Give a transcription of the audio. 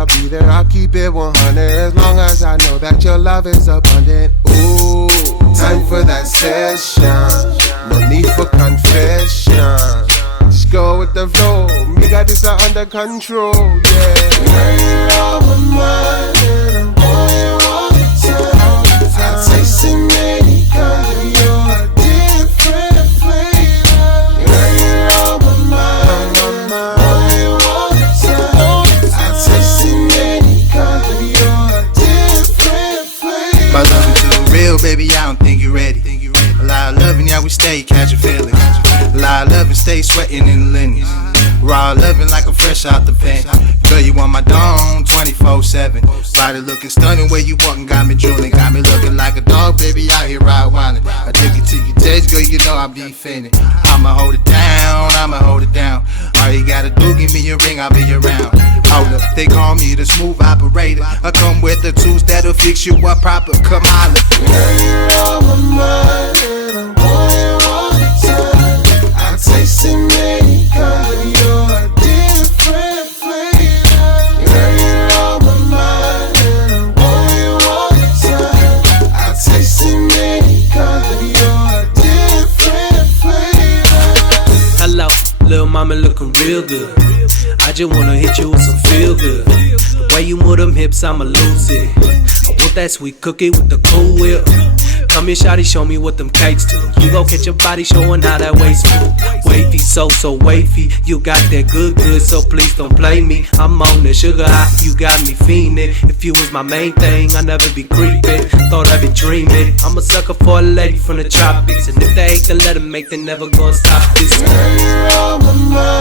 I'll be there. I'll keep it 100 as long as I know that your love is abundant. Ooh, time for that session. No need for confession. Just go with the flow. Me got this under control. Yeah. Girl, you're on my mind and I'm on you all the time. I taste it many kinds of your different flavor. Girl, you're on my mind and I'm on you all the time. I taste it many kinds of your different flavor. My love is too real, baby, I don't think you're ready. A lot of loving, yeah, we stay catching feelings. A lot of loving, stay sweating in the linens. Raw loving like I'm fresh out the pen. Girl, you on my dome 24/7. Body looking stunning, where you walking got me drooling. Got me looking like a dog, baby, out here ride wildin'. I dig it till you taste, girl, you know I be finna. I'ma hold it down, I'ma hold it down. All you gotta do, give me your ring, I'll be around. Hold up, they call me the smooth operator. I come with the tools that'll fix you up proper, come holler. Girl, you're on my mind and I'm on you all the time. I taste it many kinds of your different flavors. Girl, you're on my mind and I'm on you all the time. I taste it many kinds of your different flavors. Hello, little mama looking real good. I just wanna hit you with some feel good. The way you move them hips, I'ma lose it. I want that sweet cookie with the Cool Whip. Come here, shawty, show me what them cakes do. You gon' catch your body showing how that waist move. Wavy, so wavy. You got that good, so please don't play me. I'm on the sugar high, you got me fiending. If you was my main thing, I'd never be creeping. Thought I'd be dreaming. I'm a sucker for a lady from the tropics. And if they hate to let them make, they never gonna stop this. Girl, you're on my mind.